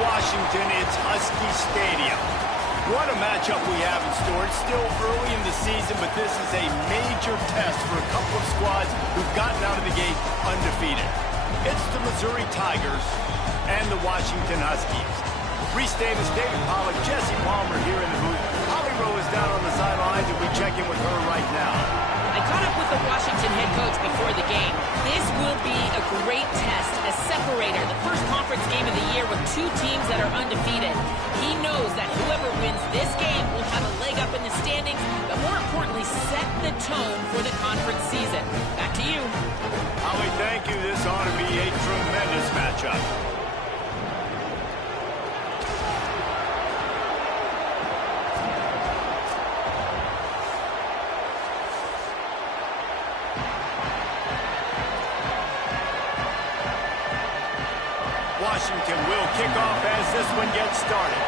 Washington, it's Husky Stadium. What a matchup we have in store. It's still early in the season, but this is a major test for a couple of squads who've gotten out of the gate undefeated. It's the Missouri Tigers and the Washington Huskies. Reese Davis, David Pollack, Jesse Palmer here in the booth. Holly Rowe is down on the sidelines, and we check in with her right now. I caught up with the Washington head coach before the game. This will be a great test, a separator, the first conference game of the year with two teams that are undefeated. He knows that whoever wins this game will have a leg up in the standings, but more importantly, set the tone for the conference season. Back to you. Holly, thank you. This ought to be a tremendous matchup. Washington will kick off as this one gets started.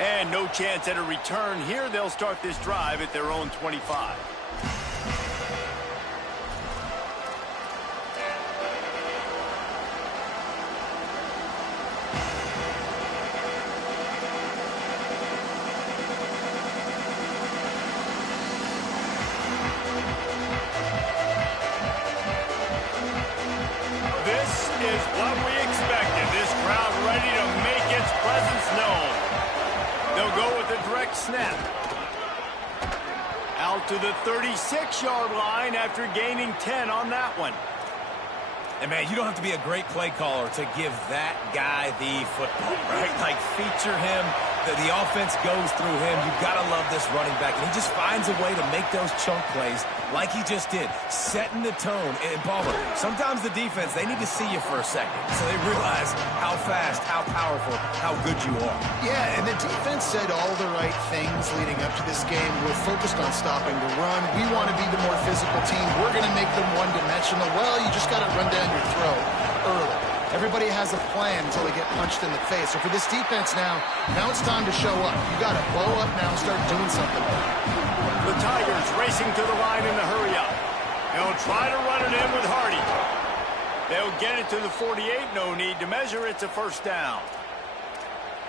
And no chance at a return here. They'll start this drive at their own 25. Is what we expected. This crowd ready to make its presence known. They'll go with a direct snap. Out to the 36-yard line after gaining 10 on that one. And, man, you don't have to be a great play caller to give that guy the football, right? Like, feature him. The offense goes through him. You've got to love this running back. And he just finds a way to make those chunk plays like he just did, setting the tone. And, Palmer, sometimes the defense, they need to see you for a second so they realize how fast, how powerful, how good you are. Yeah, and the defense said all the right things leading up to this game. We're focused on stopping the run. We want to be the more physical team. We're going to make them one-dimensional. Well, you just got to run down your throat early. Everybody has a plan until they get punched in the face. So for this defense now it's time to show up. You got to blow up now and start doing something. The Tigers racing to the line in the hurry-up. They'll try to run it in with Hardy. They'll get it to the 48. No need to measure. It's a first down.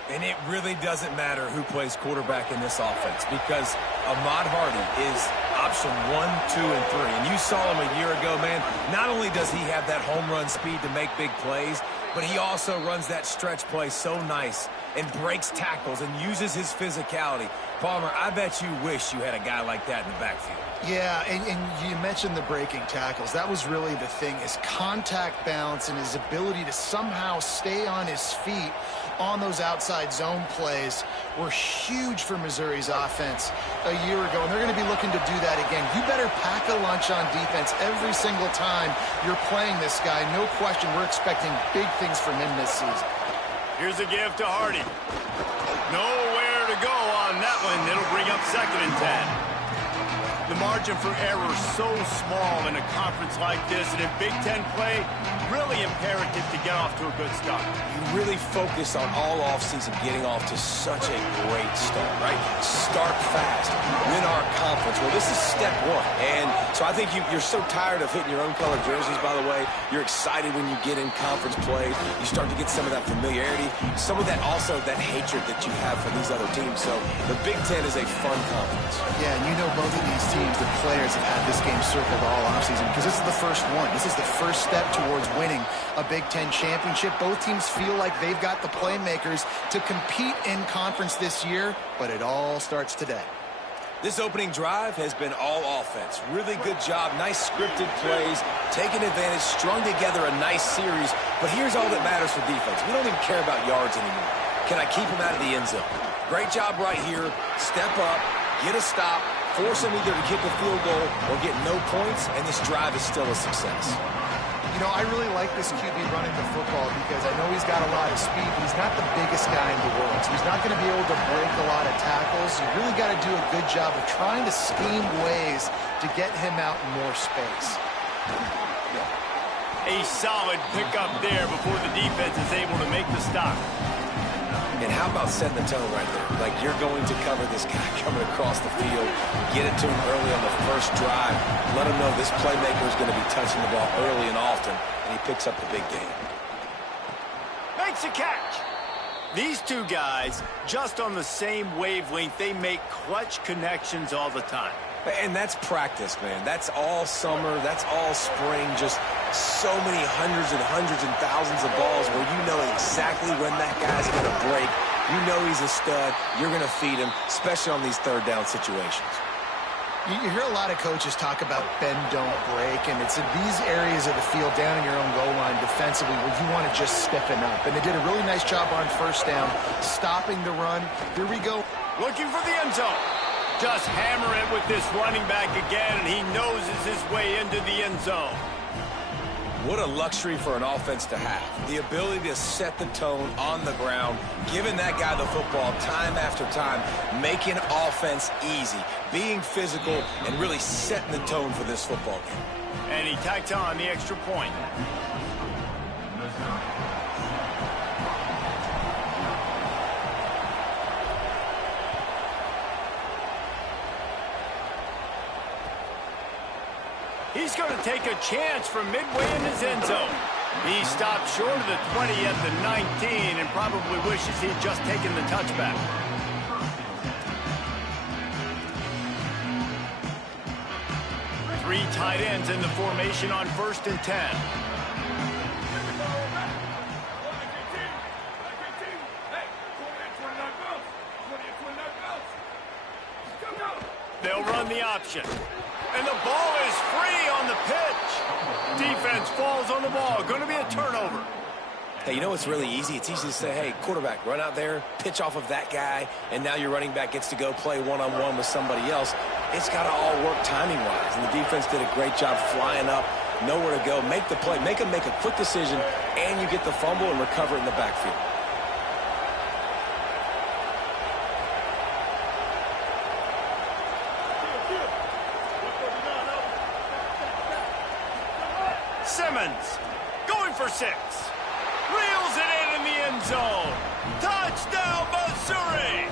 And it really doesn't matter who plays quarterback in this offense because Ahmad Hardy is option 1, 2, and 3. And you saw him a year ago, man. Not only does he have that home run speed to make big plays, but he also runs that stretch play so nice and breaks tackles and uses his physicality. Palmer, I bet you wish you had a guy like that in the backfield. Yeah, and you mentioned the breaking tackles. That was really the thing. His contact balance and his ability to somehow stay on his feet on those outside zone plays were huge for Missouri's offense a year ago, and they're going to be looking to do that again. You better pack a lunch on defense every single time you're playing this guy. No question, we're expecting big things from him this season. Here's a give to Hardy. Nowhere to go on that one. It'll bring up 2nd and 10. The margin for error so small in a conference like this, and in Big Ten play, really imperative to get off to a good start. You really focus on all offseason getting off to such a great start, right? Start fast, win our conference. Well, this is step one. And so I think you're so tired of hitting your own color jerseys, by the way. You're excited when you get in conference play. You start to get some of that familiarity, some of that also that hatred that you have for these other teams. So the Big Ten is a fun conference. Yeah, and you know both of these teams, the players have had this game circled all offseason because this is the first one. This is the first step towards winning a Big Ten championship. Both teams feel like they've got the playmakers to compete in conference this year, but it all starts today. This opening drive has been all offense. Really good job, nice scripted plays, taking advantage, strung together a nice series. But here's all that matters for defense. We don't even care about yards anymore. Can I keep them out of the end zone? Great job right here. Step up, get a stop, force them either to kick a field goal or get no points, and this drive is still a success. You know, I really like this QB running the football because I know he's got a lot of speed, but he's not the biggest guy in the world. So he's not going to be able to break a lot of tackles. You really got to do a good job of trying to scheme ways to get him out in more space. A solid pickup there before the defense is able to make the stop. And how about setting the tone right there? Like, you're going to cover this guy coming across the field, get it to him early on the first drive, let him know this playmaker is going to be touching the ball early and often, and he picks up the big game. Makes a catch. These two guys, just on the same wavelength, they make clutch connections all the time. And that's practice, man. That's all summer. That's all spring. Just so many hundreds and thousands of balls where you know exactly when that guy's going to break. You know he's a stud. You're going to feed him, especially on these third down situations. You hear a lot of coaches talk about bend, don't break, and it's in these areas of the field down in your own goal line defensively where you want to just stiffen up. And they did a really nice job on first down, stopping the run. Here we go. Looking for the end zone. Just hammer it with this running back again, and he noses his way into the end zone. What a luxury for an offense to have. The ability to set the tone on the ground, giving that guy the football time after time, making offense easy, being physical, and really setting the tone for this football game. And he tacks on the extra point. He's going to take a chance from midway in his end zone. He stopped short of the 20 at the 19 and probably wishes he'd just taken the touchback. Three tight ends in the formation on 1st and 10. They'll run the option. And the ball is free on the pitch. Defense falls on the ball. Going to be a turnover. Hey, you know what's really easy? It's easy to say, hey, quarterback, run out there, pitch off of that guy, and now your running back gets to go play one-on-one with somebody else. It's got to all work timing-wise, and the defense did a great job flying up, nowhere to go, make the play, make a quick decision, and you get the fumble and recover it in the backfield. Simmons going for 6. Reels it in the end zone. Touchdown, Missouri!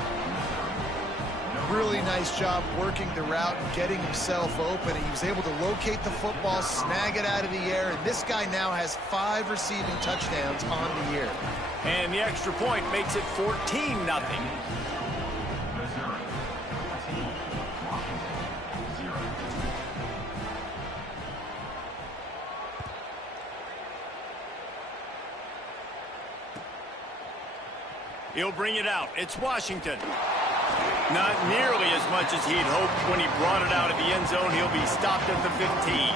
Really nice job working the route and getting himself open. He was able to locate the football, snag it out of the air, and this guy now has 5 receiving touchdowns on the year. And the extra point makes it 14-0. He'll bring it out. It's Washington. Not nearly as much as he'd hoped when he brought it out of the end zone. He'll be stopped at the 15.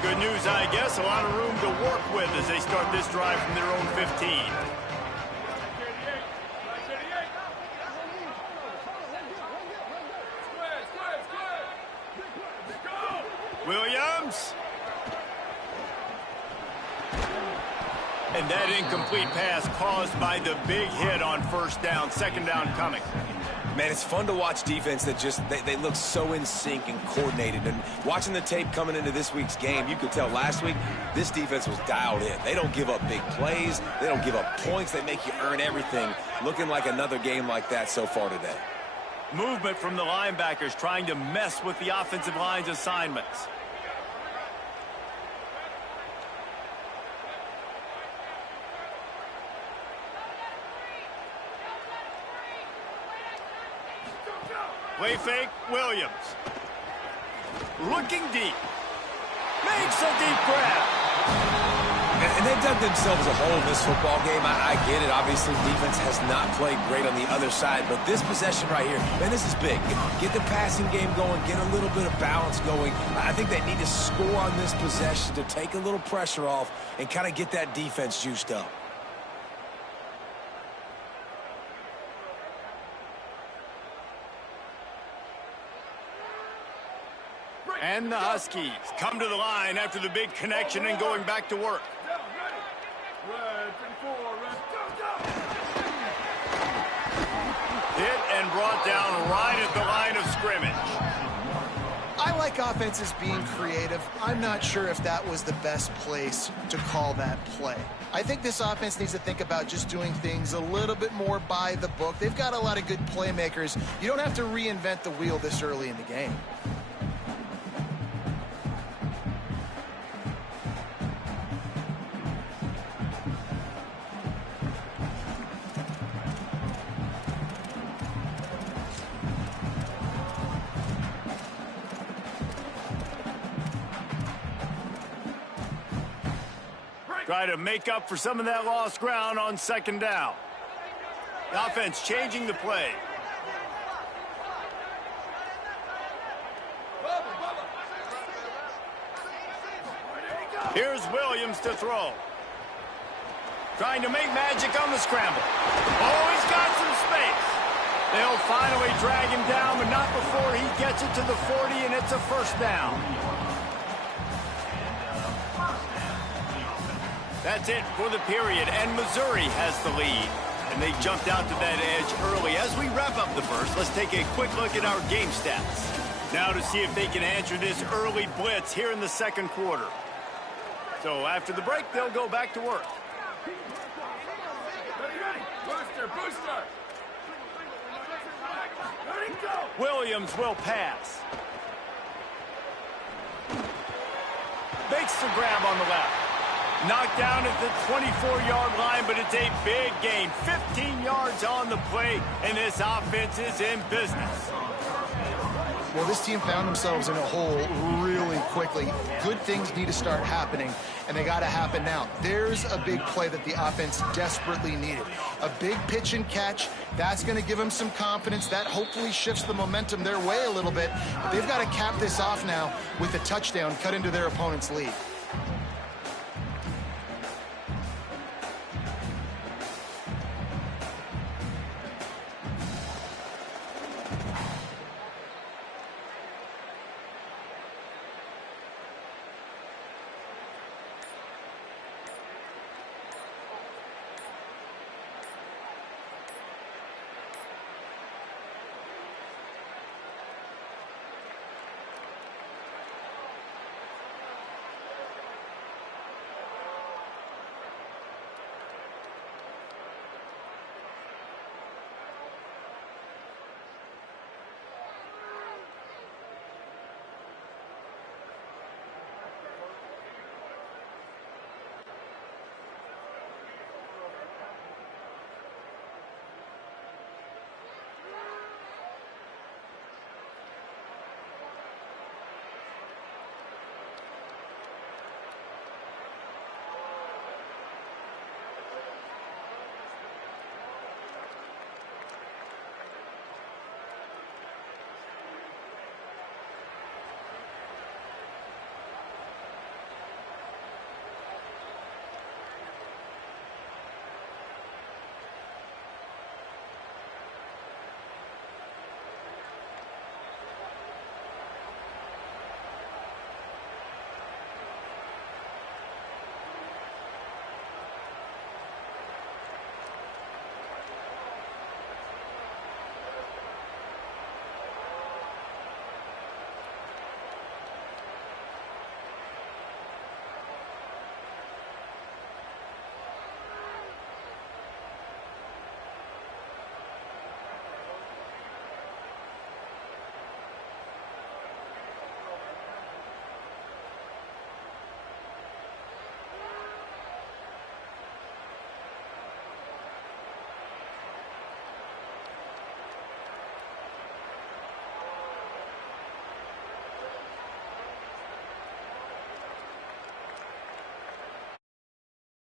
Good news, I guess. A lot of room to work with as they start this drive from their own 15. Williams. And that incomplete pass caused by the big hit on first down. Second down coming. Man, it's fun to watch defense that just, they look so in sync and coordinated. And watching the tape coming into this week's game, you could tell last week this defense was dialed in. They don't give up big plays. They don't give up points. They make you earn everything. Looking like another game like that so far today. Movement from the linebackers trying to mess with the offensive line's assignments. Play fake, Williams. Looking deep. Makes a deep grab. And they've dug themselves a hole in this football game. I get it. Obviously, defense has not played great on the other side. But this possession right here, man, this is big. Get the passing game going. Get a little bit of balance going. I think they need to score on this possession to take a little pressure off and kind of get that defense juiced up. And the Huskies come to the line after the big connection and going back to work. Hit and brought down right at the line of scrimmage. I like like offenses being creative. I'm not sure if that was the best place to call that play. I think this offense needs to think about just doing things a little bit more by the book. They've got a lot of good playmakers. You don't have to reinvent the wheel this early in the game. Try to make up for some of that lost ground on second down. The offense changing the play. Here's Williams to throw. Trying to make magic on the scramble. Oh, he's got some space. They'll finally drag him down, but not before he gets it to the 40, and it's a first down. That's it for the period, and Missouri has the lead. And they jumped out to that edge early. As we wrap up the first, let's take a quick look at our game stats. Now to see if they can answer this early blitz here in the second quarter. So after the break, they'll go back to work. Booster. Williams will pass. Makes the grab on the left. Knocked down at the 24-yard line, but it's a big gain. 15 yards on the play, and this offense is in business. Well, this team found themselves in a hole really quickly. Good things need to start happening, and they got to happen now. There's a big play that the offense desperately needed. A big pitch and catch. That's going to give them some confidence. That hopefully shifts the momentum their way a little bit. But they've got to cap this off now with a touchdown cut into their opponent's lead.